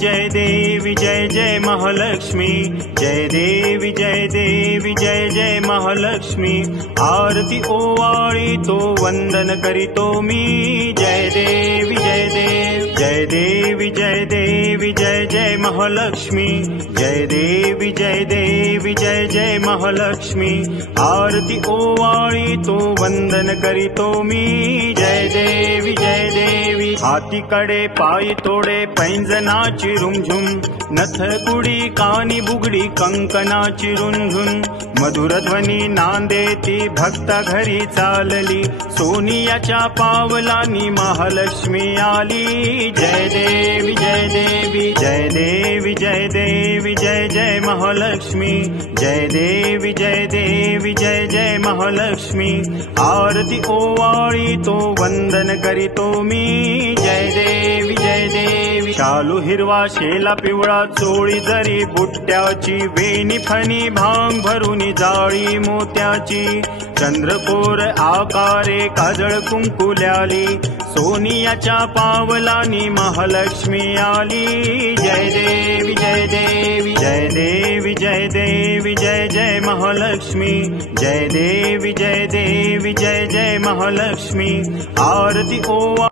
जय देवी जय जय महालक्ष्मी, जय देवी जय जय महालक्ष्मी। आरती ओवाळी तो वंदन करीतो मी, जय देवी जय देवी जय जय महालक्ष्मी, जय देवी जय जय महालक्ष्मी। आरती ओवाळी तो वंदन करीतो मी, जय देवी हाती कडे पायी तोडे पैंजनाची रुमझुम, नथ कुडी कानी बुगडी कंकनाची रुंझुन। मधुर ध्वनी नांदे ती भक्ता घरी चालली, सोनियाच्या पावलानी महालक्ष्मी आली। जय देवी जय जय महालक्ष्मी, जय देवी जय जय महालक्ष्मी। आरती ओवाळी तो वंदन करीतो मी, जय देवी शालू हिरवा शेला पिवळा चोळी जरी बुट्ट्याची, वेणी फणी भांग भरुनी जाळी मोत्याची। चंद्रकोर आकारे काजळ कुंकुल्याली, सोनियाच्या पावलानी महालक्ष्मी आली। जय देवी जय जय महालक्ष्मी, जय देवी जय जय महालक्ष्मी। आरती ओवा